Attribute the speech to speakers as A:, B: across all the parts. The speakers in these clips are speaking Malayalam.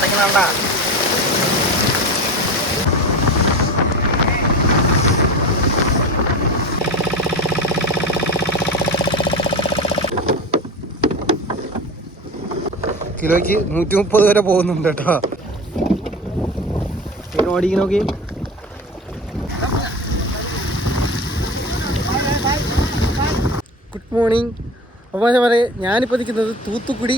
A: അടയ്ക്കണണ്ട കിലോയ്ക്ക് നൂറ്റി മുപ്പത് വരെ പോകുന്നുണ്ട് കേട്ടോ. ഓടിക്കണോക്കി ഗുഡ് മോർണിംഗ് അപ്പോൾ ഞാൻ പറയാം ഞാനിപ്പോൾ നിൽക്കുന്നത് തൂത്തുക്കുടി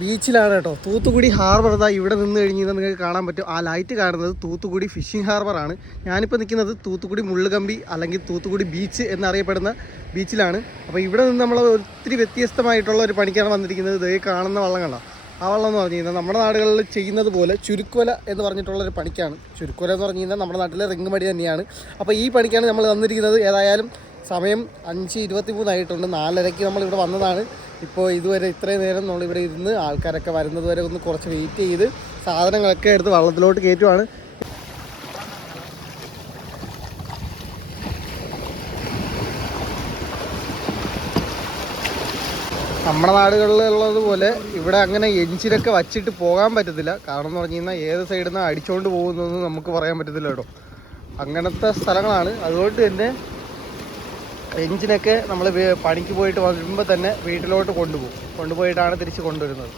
A: ബീച്ചിലാണ് കേട്ടോ. തൂത്തുക്കുടി ഹാർബർ ഇതാ ഇവിടെ നിന്ന് കഴിഞ്ഞാൽ നിങ്ങൾക്ക് കാണാൻ പറ്റും. ആ ലൈറ്റ് കാണുന്നത് തൂത്തുക്കുടി ഫിഷിംഗ് ഹാർബറാണ് ഞാനിപ്പോൾ നിൽക്കുന്നത് തൂത്തുക്കുടി മുള്ളുകമ്പി അല്ലെങ്കിൽ തൂത്തുക്കുടി ബീച്ച് എന്നറിയപ്പെടുന്ന ബീച്ചിലാണ് അപ്പോൾ ഇവിടെ നിന്ന് നമ്മൾ ഒത്തിരി വ്യത്യസ്തമായിട്ടുള്ള ഒരു പണിക്കാണ് വന്നിരിക്കുന്നത്. ഇതേ കാണുന്ന വള്ളം വള്ളങ്ങളാണ് ആ വള്ളം എന്ന് പറഞ്ഞു കഴിഞ്ഞാൽ നമ്മുടെ നാടുകളിൽ ചെയ്യുന്നത് പോലെ ചുരുക്കൊല എന്ന് പറഞ്ഞിട്ടുള്ളൊരു പണിക്കാണ്. ചുരുക്കൊല എന്ന് പറഞ്ഞു കഴിഞ്ഞാൽ നമ്മുടെ നാട്ടിലെ റിങ് മടി തന്നെയാണ്. അപ്പോൾ ഈ പണിക്കാണ് നമ്മൾ വന്നിരിക്കുന്നത് ഏതായാലും സമയം അഞ്ച് ഇരുപത്തി മൂന്നായിട്ടുണ്ട് നാലരയ്ക്ക് നമ്മൾ ഇവിടെ വന്നതാണ്. ഇപ്പോൾ ഇതുവരെ ഇത്രയും നേരം നമ്മൾ ഇവിടെ ഇരുന്ന് ആൾക്കാരൊക്കെ വരുന്നത് വരെ ഒന്ന് കുറച്ച് വെയിറ്റ് ചെയ്ത് സാധനങ്ങളൊക്കെ എടുത്ത് വള്ളത്തിലോട്ട് കയറ്റുവാണ്. നമ്മുടെ നാടുകളിലുള്ളതുപോലെ ഇവിടെ അങ്ങനെ എഞ്ചിനൊക്കെ വച്ചിട്ട് പോകാൻ പറ്റത്തില്ല. കാരണം എന്ന് പറഞ്ഞു കഴിഞ്ഞാൽ ഏത് സൈഡിൽ നിന്ന് അടിച്ചുകൊണ്ട് പോകുന്നതെന്ന് നമുക്ക് പറയാൻ പറ്റത്തില്ല കേട്ടോ. അങ്ങനത്തെ സ്ഥലങ്ങളാണ്. അതുകൊണ്ട് തന്നെ എഞ്ചിനൊക്കെ നമ്മൾ പണിക്ക് പോയിട്ട് വരുമ്പോൾ തന്നെ വീട്ടിലോട്ട് കൊണ്ടുപോകും. കൊണ്ടുപോയിട്ടാണ് തിരിച്ച് കൊണ്ടുവരുന്നത്.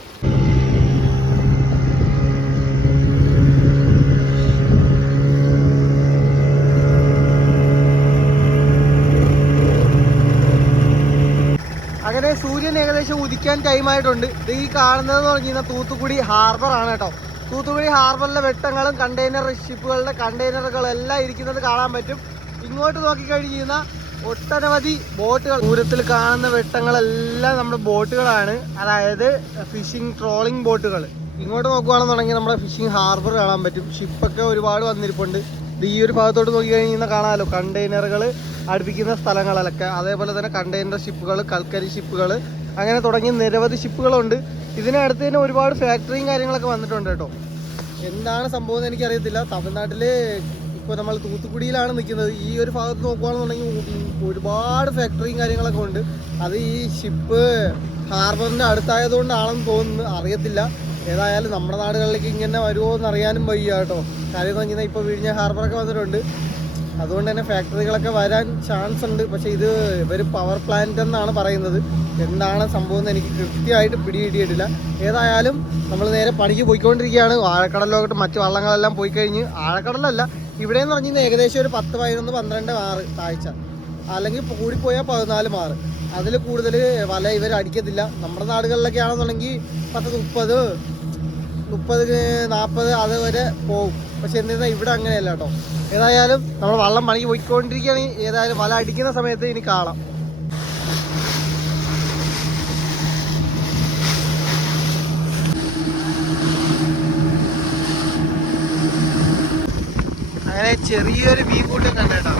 A: അങ്ങനെ സൂര്യൻ ഏകദേശം ഉദിക്കാൻ ടൈമായിട്ടുണ്ട് ഇത് ഈ കാണുന്നതെന്ന് പറഞ്ഞു കഴിഞ്ഞാൽ തൂത്തുക്കുടി ഹാർബർ ആണ് കേട്ടോ. തൂത്തുക്കുടി ഹാർബറിലെ വെട്ടങ്ങളും കണ്ടെയ്നർ ഷിപ്പുകളുടെ കണ്ടെയ്നറുകളെല്ലാം ഇരിക്കുന്നത് കാണാൻ പറ്റും. ഇങ്ങോട്ട് നോക്കിക്കഴിഞ്ഞ് കഴിഞ്ഞാൽ ഒട്ടനവധി ബോട്ടുകൾ. ദൂരത്തിൽ കാണുന്ന വെട്ടങ്ങളെല്ലാം നമ്മുടെ ബോട്ടുകളാണ്. അതായത് ഫിഷിംഗ് ട്രോളിംഗ് ബോട്ടുകൾ. ഇങ്ങോട്ട് നോക്കുകയാണെന്നുണ്ടെങ്കിൽ നമ്മുടെ ഫിഷിംഗ് ഹാർബർ കാണാൻ പറ്റും. ഷിപ്പൊക്കെ ഒരുപാട് വന്നിരിപ്പുണ്ട്. ഇത് ഈ ഒരു ഭാഗത്തോട്ട് നോക്കി കഴിഞ്ഞാൽ കാണാമല്ലോ. കണ്ടെയ്നറുകൾ അടുപ്പിക്കുന്ന സ്ഥലങ്ങളിലൊക്കെ അതേപോലെ തന്നെ കണ്ടെയ്നർ ഷിപ്പുകൾ കൽക്കരി ഷിപ്പുകൾ അങ്ങനെ തുടങ്ങിയ നിരവധി ഷിപ്പുകളുണ്ട് ഇതിനടുത്ത് തന്നെ ഒരുപാട് ഫാക്ടറിയും കാര്യങ്ങളൊക്കെ വന്നിട്ടുണ്ട് കേട്ടോ. എന്താണ് സംഭവം എന്ന് എനിക്കറിയത്തില്ല. തമിഴ്നാട്ടിൽ ഇപ്പോൾ നമ്മൾ തൂത്തുക്കുടിയിലാണ് നിൽക്കുന്നത്. ഈ ഒരു ഭാഗത്ത് നോക്കുകയാണെന്നുണ്ടെങ്കിൽ ഒരുപാട് ഫാക്ടറിയും കാര്യങ്ങളൊക്കെ ഉണ്ട്. അത് ഈ ഷിപ്പ് ഹാർബറിന്റെ അടുത്തായതുകൊണ്ടാണെന്ന് തോന്നുന്നു. അറിയത്തില്ല. ഏതായാലും നമ്മുടെ നാടുകളിലേക്ക് ഇങ്ങനെ വരുമോ എന്ന് അറിയാനും വയ്യ കേട്ടോ. കാര്യം എന്ന് പറഞ്ഞാൽ ഇപ്പോൾ വിഴിഞ്ഞ ഹാർബറൊക്കെ വന്നിട്ടുണ്ട്. അതുകൊണ്ട് തന്നെ ഫാക്ടറികളൊക്കെ വരാൻ ചാൻസ് ഉണ്ട്. പക്ഷേ ഇത് ഇവർ പവർ പ്ലാന്റ് എന്നാണ് പറയുന്നത്. എന്താണ് സംഭവം എന്ന് എനിക്ക് കൃത്യമായിട്ട് പിടികിട്ടിയിട്ടില്ല. ഏതായാലും നമ്മൾ നേരെ പണിക്ക് പോയിക്കൊണ്ടിരിക്കുകയാണ്. ആഴക്കടലിലോട്ട് മറ്റു വള്ളങ്ങളെല്ലാം പോയി കഴിഞ്ഞ് ആഴക്കടലല്ല ഇവിടെ എന്ന് പറഞ്ഞാൽ ഏകദേശം ഒരു പത്ത് പതിനൊന്ന് പന്ത്രണ്ട് മാറ് താഴ്ച. അല്ലെങ്കിൽ കൂടിപ്പോയാൽ പതിനാല് മാറ്. അതിൽ കൂടുതൽ വല ഇവർ അടിക്കത്തില്ല. നമ്മുടെ നാടുകളിലൊക്കെ ആണെന്നുണ്ടെങ്കിൽ പത്ത് മുപ്പത് മുപ്പത് നാൽപ്പത് അത് വരെ പോകും പക്ഷെ എന്നിരുന്നാൽ ഇവിടെ അങ്ങനെയല്ല കേട്ടോ. ഏതായാലും നമ്മൾ വള്ളം പണിക്ക് പോയിക്കൊണ്ടിരിക്കുകയാണെങ്കിൽ ഏതായാലും വല അടിക്കുന്ന സമയത്ത് ഇനി കാണാം. അങ്ങനെ ചെറിയൊരു മീൻ കൂട്ടം കണ്ടേട്ടോ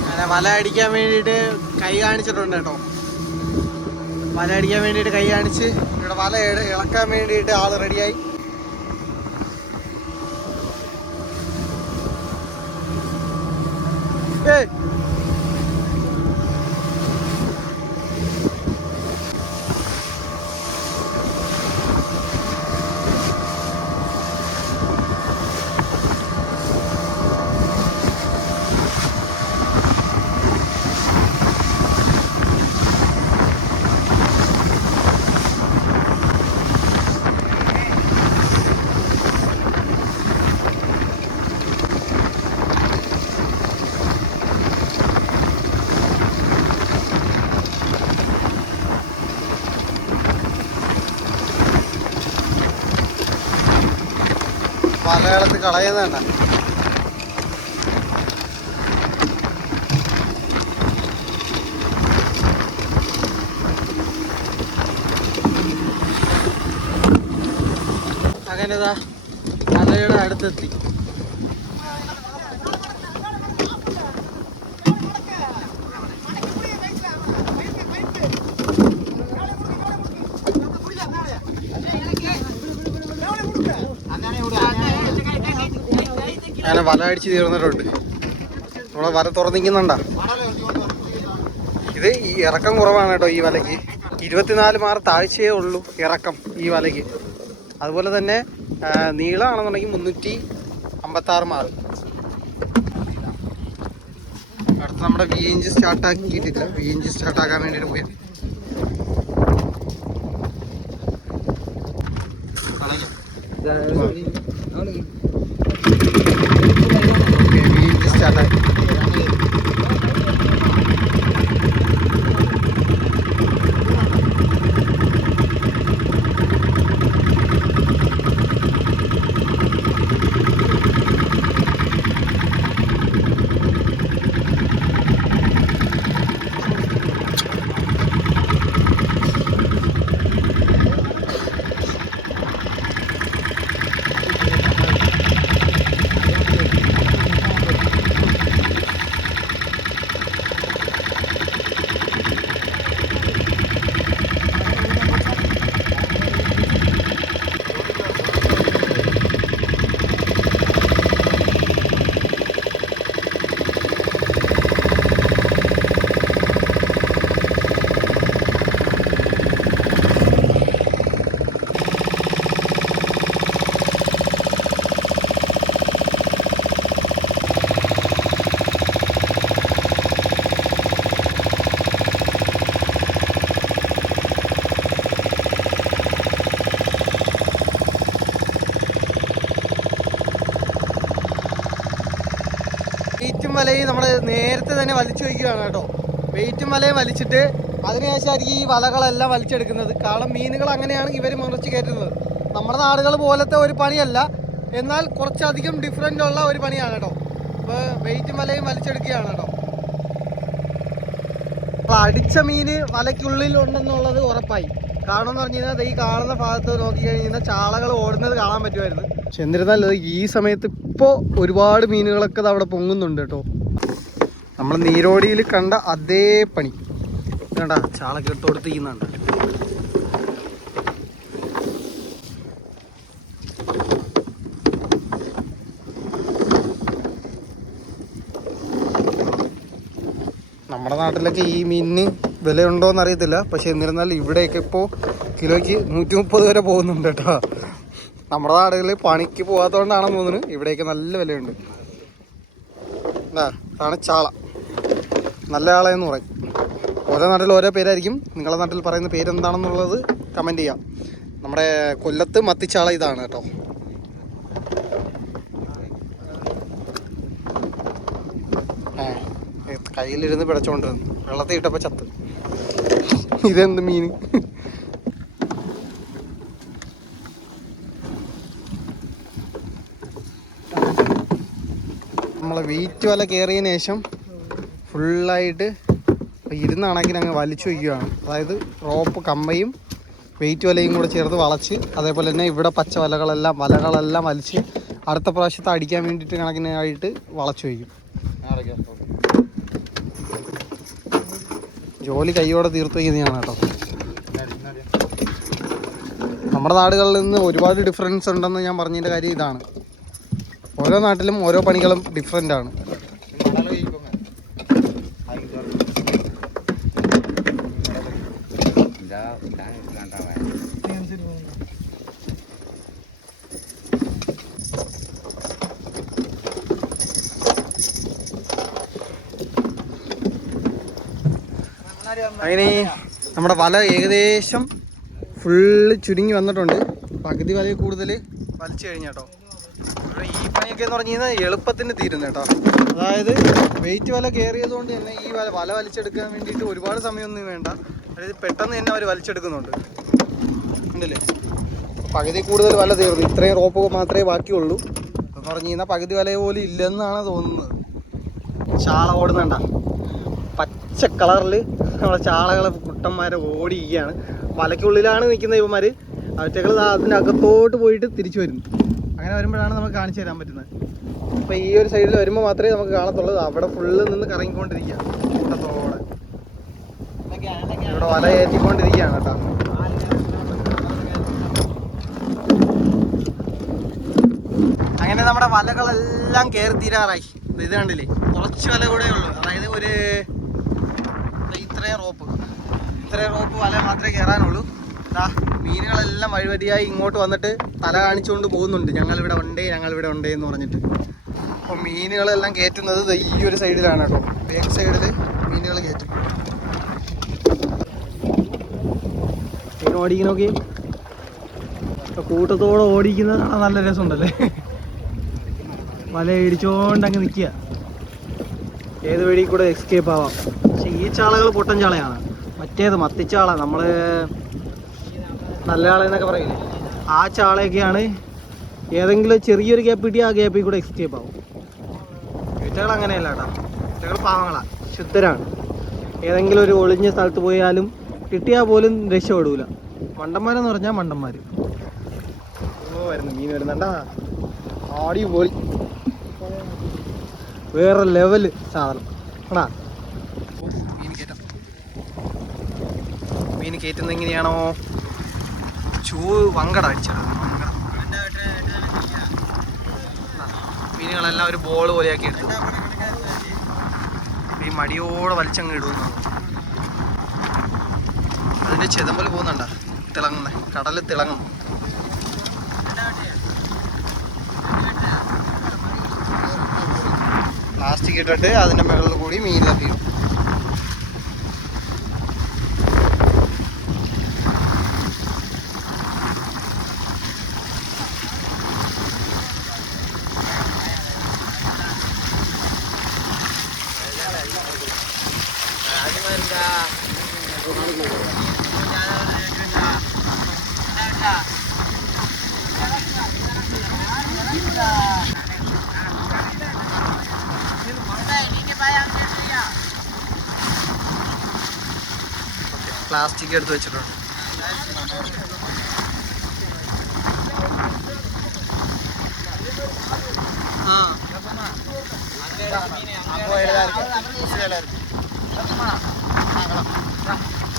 A: അങ്ങനെ വല അടിക്കാൻ വേണ്ടിയിട്ട് കൈ കാണിച്ചിട്ടുണ്ട് കേട്ടോ. വല അടിക്കാൻ വേണ്ടിയിട്ട് കൈ കാണിച്ച് ഇവിടെ വല ഇളക്കാൻ വേണ്ടിയിട്ട് ആൾ റെഡിയായി. ഏയ്! മലയാളത്തിൽ കളയുന്നതാണ് അങ്ങനെ ഇതാ മലയുടെ അടുത്തെത്തി. അങ്ങനെ വല അടിച്ച് തീർന്നിട്ടുണ്ട്. നമ്മളെ വല തുറന്നിക്കുന്നുണ്ടാ ഇത് ഈ ഇറക്കം കുറവാണ് കേട്ടോ ഈ വലയ്ക്ക്. ഇരുപത്തിനാല് മാർ താഴ്ചയേ ഉള്ളൂ ഇറക്കം ഈ വലയ്ക്ക്. അതുപോലെ തന്നെ നീളമാണെന്നുണ്ടെങ്കിൽ മുന്നൂറ്റി അമ്പത്താറ് മാർ. അടുത്ത് നമ്മുടെ വി എൻ സ്റ്റാർട്ടാക്കി സ്റ്റാർട്ട് ആക്കിയിട്ടില്ല വി എൻ സ്റ്റാർട്ടാക്കാൻ വേണ്ടിയിട്ട് പോയത് ഓക്കെ വെയിറ്റും നേരത്തെ തന്നെ വലിച്ചു വയ്ക്കുകയാണ് കേട്ടോ. വെയിറ്റും വലയും വലിച്ചിട്ട് അതിനുശേഷമായിരിക്കും ഈ വലകളെല്ലാം വലിച്ചെടുക്കുന്നത്. കാരണം മീനുകൾ അങ്ങനെയാണ് ഇവർ മുറിച്ച് കയറ്റുന്നത്. നമ്മുടെ നാടുകൾ പോലത്തെ ഒരു പണിയല്ല. എന്നാൽ കുറച്ചധികം ഡിഫറെന്റ് ഉള്ള ഒരു പണിയാണ് കേട്ടോ. അപ്പോൾ വെയിറ്റും വലയും വലിച്ചെടുക്കുകയാണ് കേട്ടോ. അപ്പോൾ അടിച്ച മീന് വലയ്ക്കുള്ളിൽ ഉണ്ടെന്നുള്ളത് ഉറപ്പായി. കാരണം എന്ന് പറഞ്ഞു കഴിഞ്ഞാൽ ഈ കാണുന്ന ഭാഗത്ത് നോക്കിക്കഴിഞ്ഞാൽ ചാളകൾ ഓടുന്നത് കാണാൻ പറ്റുമായിരുന്നു. പക്ഷെ എന്നിരുന്നാൽ ഈ സമയത്ത് ഇപ്പോൾ ഒരുപാട് മീനുകളൊക്കെ അവിടെ പൊങ്ങുന്നുണ്ട് കേട്ടോ. നമ്മൾ നീരോടിയിൽ കണ്ട അതേ പണി. കണ്ട ചാള ചെയ്യുന്നുണ്ട് നമ്മുടെ നാട്ടിലൊക്കെ ഈ മീനിന് വിലയുണ്ടോ എന്ന് അറിയത്തില്ല പക്ഷെ എന്നിരുന്നാലും ഇവിടെയൊക്കെ ഇപ്പോൾ കിലോയ്ക്ക് നൂറ്റി മുപ്പത് വരെ പോകുന്നുണ്ട് കേട്ടോ. നമ്മുടെ നാടുകളിൽ പണിക്ക് പോകാത്തതുകൊണ്ടാണെന്ന് തോന്നുന്നു ഇവിടെയൊക്കെ നല്ല വിലയുണ്ട്. എന്താ അതാണ് ചാള. നല്ല ആളെന്ന് പറയും. ഓരോ നാട്ടിൽ ഓരോ പേരായിരിക്കും. നിങ്ങളുടെ നാട്ടിൽ പറയുന്ന പേരെന്താണെന്നുള്ളത് കമന്റ് ചെയ്യാം. നമ്മുടെ കൊല്ലത്ത് മത്തിച്ചാള ഇതാണ് കേട്ടോ. കയ്യിലിരുന്ന് പിടച്ചോണ്ടിരുന്നു. വെള്ളത്തിൽ ഇട്ടപ്പോൾ ചത്ത്. ഇതെന്ത് മീൻ? നമ്മളെ വെയിറ്റ് വല കയറിയതിന് ശേഷം ഫുള്ളായിട്ട് ഇരുന്ന കണക്കിന് അങ്ങ് വലിച്ചു വയ്ക്കുകയാണ്. അതായത് റോപ്പ് കമ്മയും വെയിറ്റ് വലയും കൂടെ ചേർത്ത് വളച്ച് അതേപോലെ തന്നെ ഇവിടെ പച്ച വലകളെല്ലാം വലകളെല്ലാം വലിച്ച് അടുത്ത പ്രാവശ്യത്തെ അടിക്കാൻ വേണ്ടിയിട്ട് കണക്കിനായിട്ട് വളച്ചു വയ്ക്കും. ജോലി കൈയോടെ തീർത്ത് വയ്ക്കുന്നതാണ് കേട്ടോ. നമ്മുടെ നാടുകളിൽ നിന്ന് ഒരുപാട് ഡിഫറൻസ് ഉണ്ടെന്ന് ഞാൻ പറഞ്ഞതിന്റെ കാര്യം ഇതാണ്. ഓരോ നാട്ടിലും ഓരോ പണികളും ഡിഫറെന്റ് ആണ്. അങ്ങനെ നമ്മുടെ വല ഏകദേശം ഫുള്ള് ചുരുങ്ങി വന്നിട്ടുണ്ട്. പകുതി വലയിൽ കൂടുതൽ വലിച്ചു കഴിഞ്ഞാട്ടോ കേട്ടോ. ഈ പണിയൊക്കെ എന്ന് പറഞ്ഞു കഴിഞ്ഞാൽ എളുപ്പത്തിന് തീരുന്നു കേട്ടോ. അതായത് വെയിറ്റ് വല കയറിയത് കൊണ്ട് തന്നെ ഈ വല വല വലിച്ചെടുക്കാൻ വേണ്ടിയിട്ട് ഒരുപാട് സമയമൊന്നും വേണ്ട. അതായത് പെട്ടെന്ന് തന്നെ അവർ വലിച്ചെടുക്കുന്നുണ്ട്. ഉണ്ടല്ലേ പകുതി കൂടുതൽ വല തീർന്നു. ഇത്രയും റോപ്പ് മാത്രമേ ബാക്കിയുള്ളൂ. എന്ന് പറഞ്ഞു കഴിഞ്ഞാൽ പകുതി വല പോലെ ഇല്ലെന്നാണ് തോന്നുന്നത്. ചാള ഓടുന്നുണ്ട. പച്ച കളറിൽ നമ്മളെ ചാളകളെ കുട്ടന്മാരെ ഓടിയിരിക്കുകയാണ്. വലയ്ക്കുള്ളിലാണ് നിൽക്കുന്ന ഇവന്മാർ അവറ്റകൾ അതിനകത്തോട്ട് പോയിട്ട് തിരിച്ചു വരുന്നു അങ്ങനെ വരുമ്പോഴാണ് നമുക്ക് കാണിച്ചു തരാൻ പറ്റുന്നത്. അപ്പോൾ ഈ ഒരു സൈഡിൽ വരുമ്പോൾ മാത്രമേ നമുക്ക് കാണത്തുള്ളൂ. അവിടെ ഫുള്ള് നിന്ന് കറങ്ങിക്കൊണ്ടിരിക്കുക കൂട്ടത്തോടെ. ഇവിടെ വല കയറ്റിക്കൊണ്ടിരിക്കുകയാണ് കേട്ടോ. അങ്ങനെ നമ്മുടെ വലകളെല്ലാം കയറി തീരാറായി. ഇത് കണ്ടില്ലേ? കുറച്ച് വല കൂടെ ഉള്ളൂ. അതായത് ഒരു ഇത്രയും റോപ്പ്. ഇത്രയും റോപ്പ് വല മാത്രമേ കയറാനുള്ളൂ ഇതാ മീനുകളെല്ലാം വഴിവരിയായി ഇങ്ങോട്ട് വന്നിട്ട് തല കാണിച്ചുകൊണ്ട് പോകുന്നുണ്ട്. ഞങ്ങളിവിടെ ഉണ്ടേ ഞങ്ങളിവിടെ ഉണ്ടേ എന്ന് പറഞ്ഞിട്ട്. അപ്പോൾ മീനുകളെല്ലാം കയറ്റുന്നത് ഈ ഒരു സൈഡിലാണ് കേട്ടോ. ബാക്ക് സൈഡിൽ മീനുകൾ കയറ്റും മീൻ ഓടിക്കണോക്കെ കൂട്ടത്തോടെ ഓടിക്കുന്നത് നല്ല രസമുണ്ടല്ലേ? വല ഇടിച്ചോണ്ട് അങ്ങ് നിൽക്കുക ഏത് വഴി കൂടെ എസ്കേപ്പ് ആവാം? ചാളകൾ പൊട്ടൻ ചാളയാണ് മറ്റേത് മത്തിച്ചാള നമ്മൾ നല്ല ആളെന്നൊക്കെ പറയില്ലേ? ആ ചാളയൊക്കെയാണ് ഏതെങ്കിലും ചെറിയൊരു ഗ്യാപ്പ് കിട്ടിയാൽ ആ ഗ്യാപ്പിൽ കൂടെ എക്സ്കേപ്പ് ആവും. ഈറ്റകൾ അങ്ങനെയല്ല കേട്ടോ. ഈറ്റകൾ പാവങ്ങളാണ് ശുദ്ധരാണ്. ഏതെങ്കിലും ഒരു ഒളിഞ്ഞ സ്ഥലത്ത് പോയാലും കിട്ടിയാൽ പോലും രക്ഷപ്പെടൂല. മണ്ടന്മാരെന്ന് പറഞ്ഞാൽ മണ്ടന്മാർ വരുന്നു മീൻ വരുന്നുണ്ടാ. ആടി പോയി വേറെ ലെവൽ സാധനം. ആടാ മീൻ കയറ്റാം മീൻ കയറ്റുന്ന എങ്ങനെയാണോ? ചൂ വങ്കട മീനുകളെല്ലാം ഒരു ബോൾ പോലെയാക്കി എടുത്തു. ഈ മടിയോടെ വലിച്ചങ്ങ് ഇടുന്നു അതിന്റെ ചെതമ്പൽ പോകുന്നുണ്ട. തിളങ്ങുന്ന. കടൽ തിളങ്ങും. പ്ലാസ്റ്റിക് ഇട്ടിട്ട് അതിന്റെ മുകളിൽ കൂടി മീനിലൊക്കെ പ്ലാസ്റ്റിക് എടുത്ത് വെച്ചിട്ടുണ്ട്. ആ.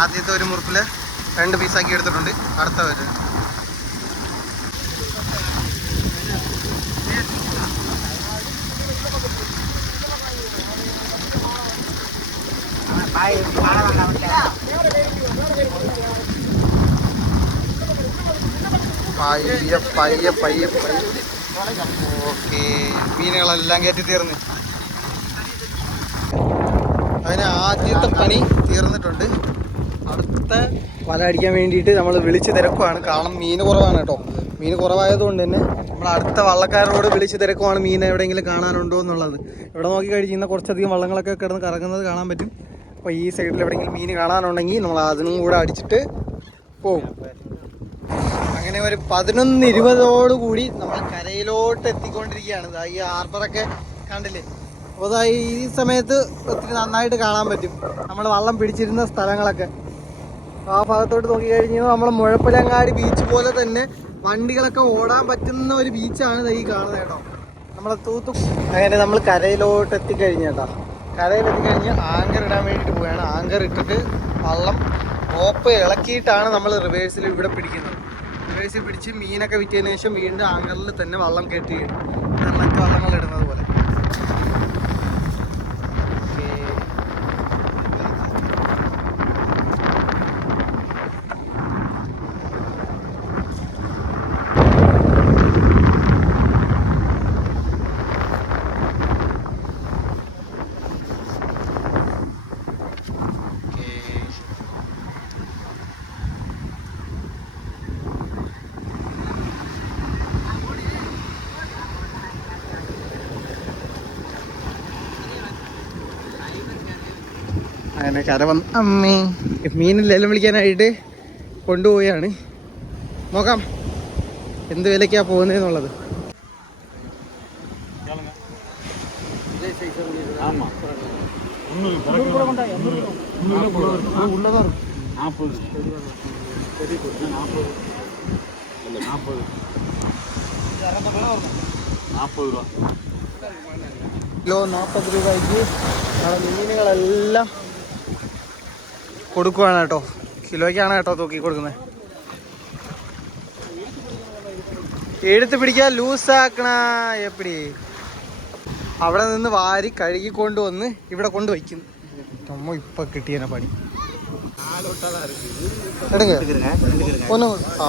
A: ആദ്യത്തെ ഒരു മുറിപ്പിൽ രണ്ട് പീസാക്കി എടുത്തിട്ടുണ്ട്. അടുത്ത വരെ പയ്യെ പയ്യെ പയ്യെ. ഓക്കെ. മീനുകളെല്ലാം കയറ്റി തീർന്ന്. അതിന് ആദ്യത്തെ പണി തീർന്നിട്ടുണ്ട്. അടുത്ത വല അടിക്കാൻ വേണ്ടിയിട്ട് നമ്മൾ വിളിച്ച് തിരക്കുവാണ്. കാരണം മീൻ കുറവാണ് കേട്ടോ. മീൻ കുറവായതുകൊണ്ട് തന്നെ നമ്മൾ അടുത്ത വള്ളക്കാരോട് വിളിച്ച് തിരക്കുവാണ് മീൻ എവിടെയെങ്കിലും കാണാനുണ്ടോ എന്നുള്ളത്. ഇവിടെ നോക്കി കഴിക്കുന്ന കുറച്ചധികം വള്ളങ്ങളൊക്കെ കിടന്ന് കറങ്ങുന്നത് കാണാൻ പറ്റും. അപ്പോൾ ഈ സൈഡിൽ എവിടെയെങ്കിലും മീൻ കാണാനുണ്ടെങ്കിൽ നമ്മൾ അതിനും കൂടെ അടിച്ചിട്ട് പോകും. അങ്ങനെ ഒരു പതിനൊന്ന് ഇരുപതോട് കൂടി നമ്മൾ കരയിലോട്ട് എത്തിക്കൊണ്ടിരിക്കുകയാണ്. ഈ ഹാർബറൊക്കെ കണ്ടില്ലേ? അപ്പോൾ ഈ സമയത്ത് ഒത്തിരി നന്നായിട്ട് കാണാൻ പറ്റും. നമ്മൾ വള്ളം പിടിച്ചിരുന്ന സ്ഥലങ്ങളൊക്കെ. ആ ഭാഗത്തോട്ട് നോക്കിക്കഴിഞ്ഞാൽ നമ്മളെ മുഴപ്പിലങ്ങാടി ബീച്ച് പോലെ തന്നെ വണ്ടികളൊക്കെ ഓടാൻ പറ്റുന്ന ഒരു ബീച്ചാണ് ഈ കാണുന്നത് കേട്ടോ. നമ്മളെ തൂത്തു അങ്ങനെ നമ്മൾ കരയിലോട്ട് എത്തിക്കഴിഞ്ഞ കേട്ടോ. കരയിലെത്തിക്കഴിഞ്ഞ് ആങ്കർ ഇടാൻ വേണ്ടിയിട്ട് പോവുകയാണ് ആങ്കർ ഇട്ടിട്ട് വള്ളം ഓപ്പ് ഇളക്കിയിട്ടാണ് നമ്മൾ റിവേഴ്സിൽ ഇവിടെ പിടിക്കുന്നത്. റിവേഴ്സിൽ പിടിച്ച് മീനൊക്കെ വിറ്റതിന് ശേഷം വീണ്ടും ആങ്കറിൽ തന്നെ വള്ളം ഇടും. മറ്റു വള്ളങ്ങൾ ഇടുന്നത് പോലെ ഓക്കേ. ഓക്കേ. അങ്ങനെ കര വന്ന് അമ്മേ മീനെല്ലാം വിളിക്കാനായിട്ട് കൊണ്ടുപോവുകയാണ്. നോക്കാം എന്ത് വിലക്കാ പോകുന്നതെന്നുള്ളത് കിലോ നാൽപ്പത് രൂപയ്ക്ക് ആയിട്ട് മീനുകളെല്ലാം കൊടുക്കുവാണ് കേട്ടോ. കിലോയ്ക്കാണ് കേട്ടോ തൂക്കി കൊടുക്കുന്നത്. എടുത്ത് പിടിക്കാൻ ലൂസാക്കണ. എപ്പിടി? അവിടെ നിന്ന് വാരി കഴുകി കൊണ്ടുവന്ന് ഇവിടെ കൊണ്ട് വയ്ക്കും. നമ്മ ഇപ്പൊ കിട്ടിയനെ പണി. എടുക്കുക ഒന്ന് ആ.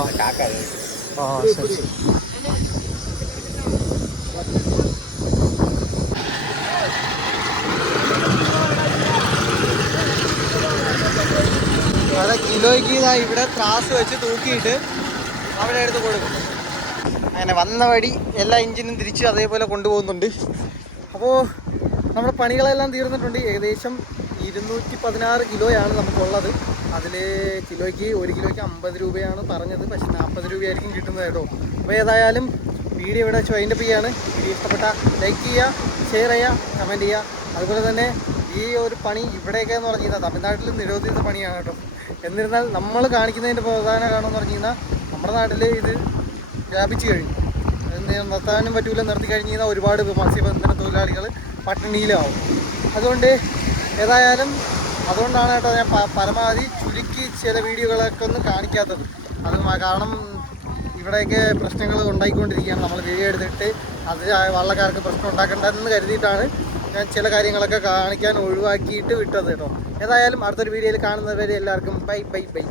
A: ആ ശരി ശരി അതെ കിലോയ്ക്ക് ഇതാ ഇവിടെ ത്രാസ് വെച്ച് തൂക്കിയിട്ട് അവിടെ എടുത്ത് കൊടുക്കും. അങ്ങനെ വന്ന വഴി എല്ലാ എഞ്ചിനും തിരിച്ച് അതേപോലെ കൊണ്ടുപോകുന്നുണ്ട്. അപ്പോൾ നമ്മുടെ പണികളെല്ലാം തീർന്നിട്ടുണ്ട്. ഏകദേശം ഇരുന്നൂറ്റി പതിനാറ് കിലോയാണ് നമുക്കുള്ളത്. അതിൽ കിലോയ്ക്ക് ഒരു കിലോയ്ക്ക് അമ്പത് രൂപയാണ് പറഞ്ഞത്. പക്ഷെ നാൽപ്പത് രൂപയായിരിക്കും കിട്ടുന്നത് കേട്ടോ. അപ്പോൾ ഏതായാലും വീഡിയോ ഇവിടെ വൈൻഡപ്പ് ചെയ്യാണ്. വീഡിയോ ഇഷ്ടപ്പെട്ട ലൈക്ക് ചെയ്യുക ഷെയർ ചെയ്യുക കമന്റ് ചെയ്യുക. അതുപോലെ തന്നെ ഈ ഒരു പണി ഇവിടെയൊക്കെ എന്ന് പറഞ്ഞു കഴിഞ്ഞാൽ തമിഴ്നാട്ടിൽ നിരോധിച്ച പണിയാണ് കേട്ടോ. എന്നിരുന്നാൽ നമ്മൾ കാണിക്കുന്നതിന്റെ പ്രധാന കാരണം എന്ന് പറഞ്ഞു കഴിഞ്ഞാൽ നമ്മുടെ നാട്ടിൽ ഇത് വ്യാപിച്ചു കഴിഞ്ഞു. നിർത്താനും പറ്റൂല നിർത്തി കഴിഞ്ഞ് കഴിഞ്ഞാൽ ഒരുപാട് മത്സ്യബന്ധന തൊഴിലാളികൾ പട്ടിണിയിലാവും. അതുകൊണ്ട് ഏതായാലും അതുകൊണ്ടാണ് കേട്ടോ ഞാൻ പരമാവധി ചുരുക്കി ചില വീഡിയോകളൊക്കെ ഒന്ന് കാണിക്കാത്തത്. അത് കാരണം ഇവിടെയൊക്കെ പ്രശ്നങ്ങൾ ഉണ്ടായിക്കൊണ്ടിരിക്കുകയാണ്. നമ്മൾ വീഡിയോ എടുത്തിട്ട് അത് വള്ളക്കാർക്ക് പ്രശ്നം ഉണ്ടാക്കേണ്ടതെന്ന് കരുതിയിട്ടാണ് ഞാൻ ചില കാര്യങ്ങളൊക്കെ കാണിക്കാൻ ഒഴിവാക്കിയിട്ട് വിട്ടത് കേട്ടോ. ഏതായാലും അടുത്തൊരു വീഡിയോയിൽ കാണുന്നവരെ എല്ലാവർക്കും ബൈ ബൈ ബൈ.